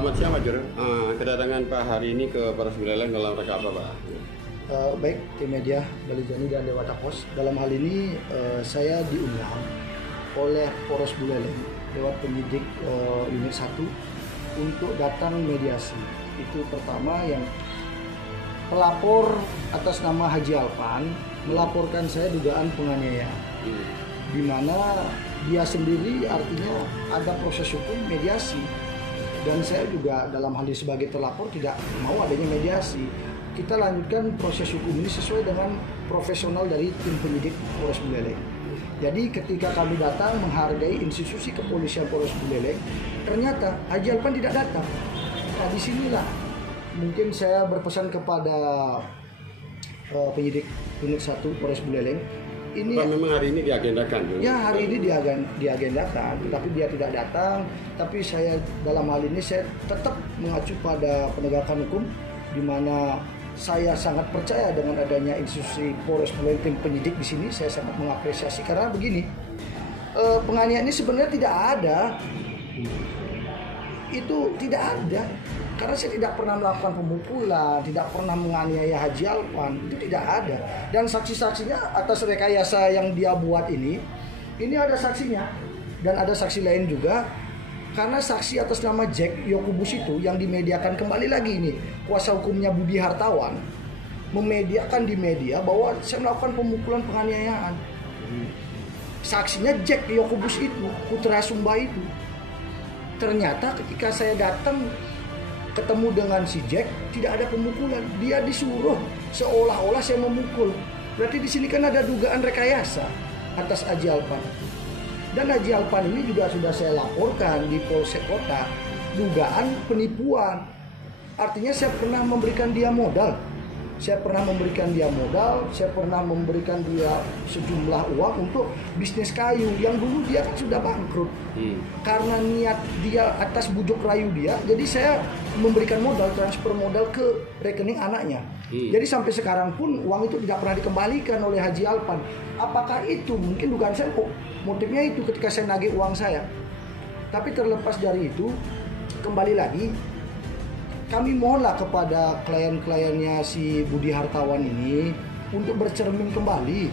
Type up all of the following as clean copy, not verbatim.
Selamat siang Pak Jurel. Kedatangan Pak hari ini ke Polres Buleleng dalam rangka apa Pak? Baik, tim media Balijani dan Dewata Pos. Dalam hal ini saya diundang oleh Polres Buleleng lewat penyidik unit 1 untuk datang mediasi. Itu pertama, yang pelapor atas nama Haji Alpan melaporkan saya dugaan penganiayaan, di mana dia sendiri artinya ada proses hukum mediasi, dan saya juga dalam hal ini sebagai terlapor tidak mau adanya mediasi. Kita lanjutkan proses hukum ini sesuai dengan profesional dari tim penyidik Polres Buleleng. Jadi ketika kami datang menghargai institusi kepolisian Polres Buleleng, ternyata Haji Alpan tidak datang. Nah, disinilah mungkin saya berpesan kepada penyidik unit 1 Polres Buleleng. Ini Pak, memang hari ini diagendakan? Ya, hari ini diagendakan, tapi dia tidak datang. Tapi saya dalam hal ini saya tetap mengacu pada penegakan hukum, di mana saya sangat percaya dengan adanya institusi Polres Buleleng, tim penyidik di sini. Saya sangat mengapresiasi karena begini, penganiayaan ini sebenarnya tidak ada. Itu tidak ada. Karena saya tidak pernah melakukan pemukulan, tidak pernah menganiaya Haji Alpan, itu tidak ada. Dan saksi-saksinya atas rekayasa yang dia buat ini ada saksinya. Dan ada saksi lain juga, karena saksi atas nama Jack Yokubus itu yang dimediakan kembali lagi ini, kuasa hukumnya Budi Hartawan, memediakan di media bahwa saya melakukan pemukulan penganiayaan. Saksinya Jack Yokubus itu, putra Sumba itu. Ternyata ketika saya datang ketemu dengan si Jack, tidak ada pemukulan. Dia disuruh seolah-olah saya memukul. Berarti di sini kan ada dugaan rekayasa atas Haji Alpan. Dan Haji Alpan ini juga sudah saya laporkan di Polsek Kota, dugaan penipuan. Artinya saya pernah memberikan dia modal. Saya pernah memberikan dia sejumlah uang untuk bisnis kayu yang dulu dia kan sudah bangkrut. Karena niat dia atas bujuk rayu dia, jadi saya memberikan modal, transfer modal ke rekening anaknya. Jadi sampai sekarang pun uang itu tidak pernah dikembalikan oleh Haji Alpan. Apakah itu mungkin dugaan saya motifnya itu ketika saya nagih uang saya. Tapi terlepas dari itu, kembali lagi kami mohonlah kepada klien-kliennya si Budi Hartawan ini untuk bercermin kembali.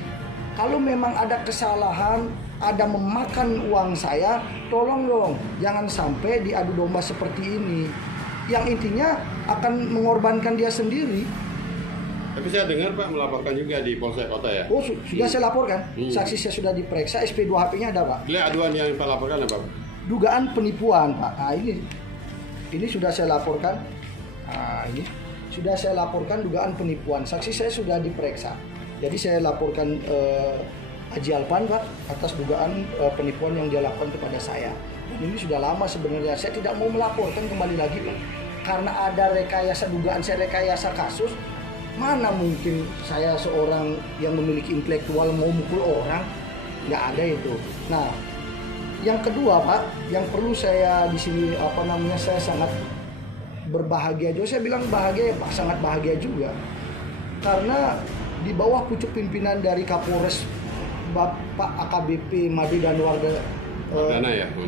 Kalau memang ada kesalahan, ada memakan uang saya, tolong dong jangan sampai diadu domba seperti ini. Yang intinya akan mengorbankan dia sendiri. Tapi saya dengar Pak melaporkan juga di Polsek Kota ya? Oh, sudah saya laporkan. Saksi saya sudah diperiksa, SP2 HP-nya ada Pak. Bila aduan yang Pak laporkan apa? Dugaan penipuan Pak. Nah, ini sudah saya laporkan. Nah, ini sudah saya laporkan dugaan penipuan. Saksi saya sudah diperiksa. Jadi saya laporkan Haji Alpan Pak atas dugaan penipuan yang dia lakukan kepada saya. Dan ini sudah lama sebenarnya. Saya tidak mau melaporkan kembali lagi Pak. Karena ada rekayasa, dugaan saya rekayasa kasus. Mana mungkin saya seorang yang memiliki intelektual mau mukul orang? Nggak ada itu. Nah, yang kedua Pak, yang perlu saya di sini saya sangat berbahagia juga. Saya bilang bahagia ya Pak, sangat bahagia juga. Karena di bawah pucuk pimpinan dari Kapolres Bapak AKBP Made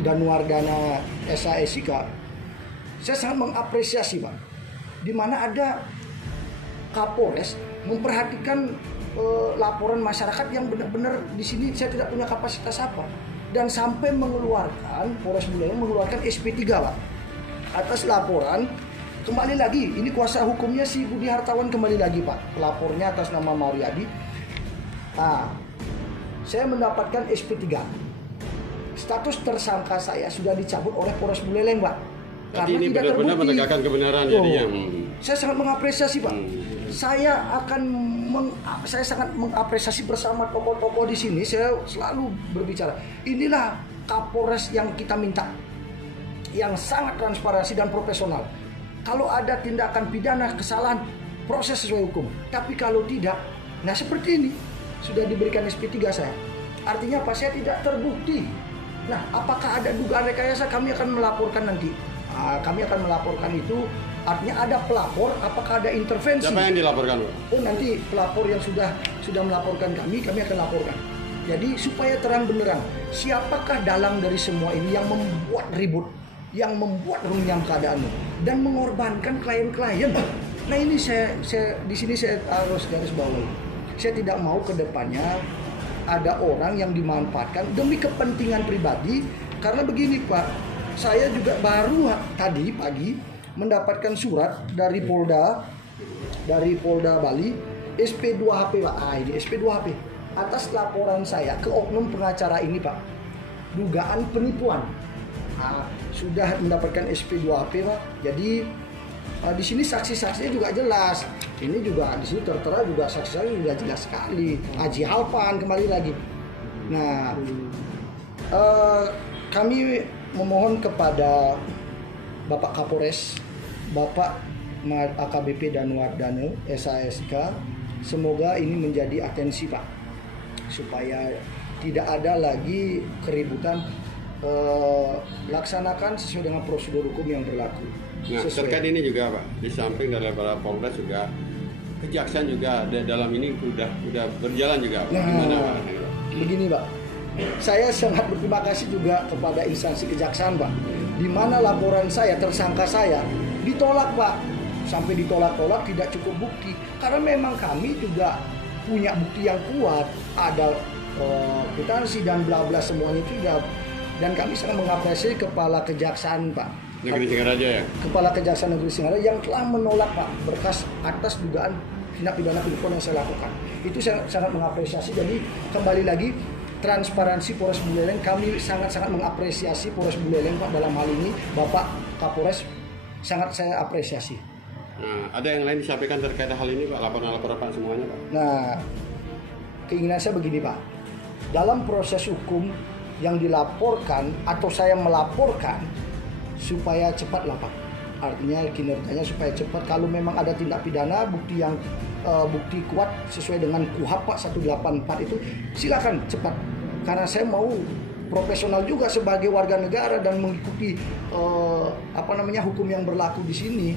Danuardana SASIK, saya sangat mengapresiasi Pak. Di mana ada Kapolres memperhatikan laporan masyarakat yang benar-benar di sini saya tidak punya kapasitas apa, dan sampai mengeluarkan Polres Buleleng mengeluarkan SP3 Pak atas laporan. Kembali lagi, ini kuasa hukumnya si Budi Hartawan kembali lagi Pak, pelapornya atas nama Mariadi. Nah, saya mendapatkan SP3. Status tersangka saya sudah dicabut oleh Polres Buleleng Pak. Karena ini tidak benar-benar menegakkan kebenaran jadinya. Saya sangat mengapresiasi Pak. Saya sangat mengapresiasi bersama tokoh-tokoh di sini. Saya selalu berbicara, inilah Kapolres yang kita minta, yang sangat transparansi dan profesional. Kalau ada tindakan pidana, kesalahan, proses sesuai hukum. Tapi kalau tidak, nah seperti ini, sudah diberikan SP3 saya. Artinya apa? Saya tidak terbukti. Nah, apakah ada dugaan rekayasa? Kami akan melaporkan nanti. Kami akan melaporkan itu. Artinya ada pelapor, apakah ada intervensi? Siapa yang dilaporkan Pak? Oh, nanti pelapor yang sudah melaporkan kami akan laporkan. Jadi supaya terang benderang, siapakah dalang dari semua ini yang membuat ribut? yang membuat runyam keadaannya dan mengorbankan klien-klien. Nah ini saya di sini saya harus garis bawahi. Saya tidak mau ke depannya ada orang yang dimanfaatkan demi kepentingan pribadi. Karena begini Pak, saya juga baru tadi pagi mendapatkan surat dari Polda Bali SP2HP Pak. Ini SP2HP atas laporan saya ke oknum pengacara ini Pak, dugaan penipuan. Sudah mendapatkan SP2HP Pak. Jadi di sini saksi-saksinya juga jelas. Ini juga di sini tertera juga saksi-saksi juga jelas sekali. Haji Halpan kembali lagi. Nah, kami memohon kepada Bapak Kapolres, Bapak AKBP Danwardana SASK, semoga ini menjadi atensi Pak, supaya tidak ada lagi keributan. Laksanakan sesuai dengan prosedur hukum yang berlaku. Nah, terkait ini juga Pak, di samping dari para Polres juga kejaksaan juga dalam ini udah berjalan juga Pak. Gimana Pak? Begini Pak, saya sangat berterima kasih juga kepada instansi kejaksaan Pak, di mana laporan saya, tersangka saya ditolak Pak, sampai ditolak-tolak tidak cukup bukti, karena memang kami juga punya bukti yang kuat, ada kwitansi dan bla bla semuanya itu juga. Dan kami sangat mengapresiasi Kepala Kejaksaan Pak Negeri Singaraja ya? Kepala Kejaksaan Negeri Singaraja yang telah menolak Pak berkas atas dugaan tindak pidana penipuan yang saya lakukan. Itu saya sangat mengapresiasi. Jadi kembali lagi, transparansi Polres Buleleng, kami sangat-sangat mengapresiasi Polres Buleleng Pak dalam hal ini. Bapak Kapolres sangat saya apresiasi. Nah, ada yang lain disampaikan terkait hal ini Pak, laporan-laporan Pak semuanya Pak? Nah, keinginan saya begini Pak, dalam proses hukum yang dilaporkan atau saya melaporkan supaya cepat lah Pak. Artinya kinerjanya supaya cepat. Kalau memang ada tindak pidana bukti yang bukti kuat sesuai dengan KUHP Pak 184 itu, silakan cepat. Karena saya mau profesional juga sebagai warga negara dan mengikuti hukum yang berlaku di sini.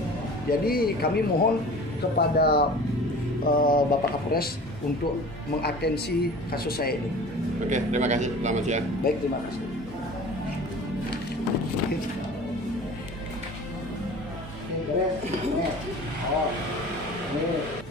Jadi kami mohon kepada Bapak Kapolres untuk mengatensi kasus saya ini. Oke, terima kasih. Selamat siang. Baik, terima kasih. Ini beres. Ini. Oh. Ini.